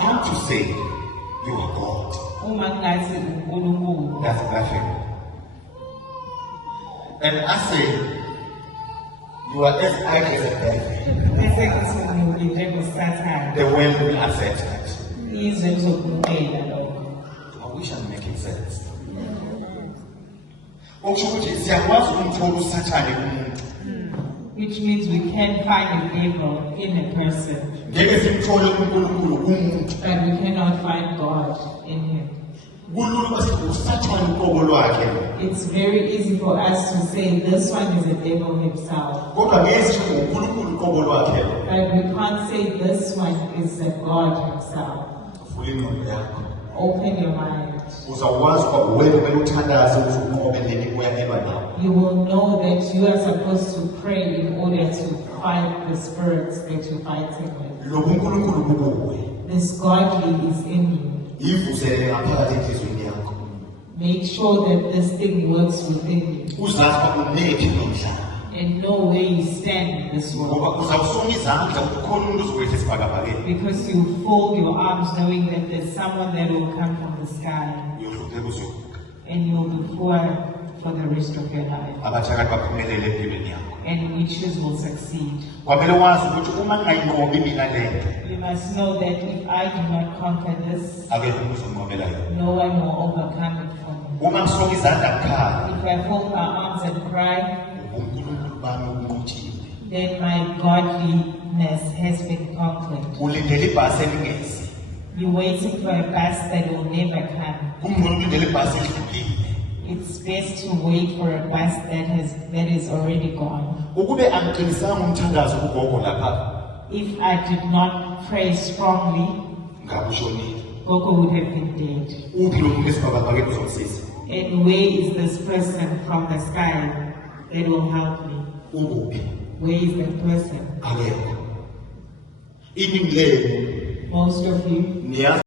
I'm to say you are God, that's blasphemy. And I say you are as idle as a devil. The world will accept that. I wish I'm making sense. Which means we can find a devil in a person, but we cannot find God in him. It's very easy for us to say this one is a devil himself, but we can't say this one is a God himself. Open your mind. You will know that you are supposed to pray in order to fight the spirits that you're fighting with. This godly is in you. Make sure that this thing works within you and know where you stand in this world. Because you fold your arms knowing that there's someone that will come from the sky and you'll be poor for the rest of your life. And witches will succeed. You must know that if I do not conquer this, no one will overcome it for me. If I fold my arms and cry, then my godliness has been conquered. You're waiting for a bus that will never come. It's best to wait for a bus that is already gone. If I did not pray strongly, Gogo would have been dead. And where is this person from the sky that will help me? Where is that person? Most of you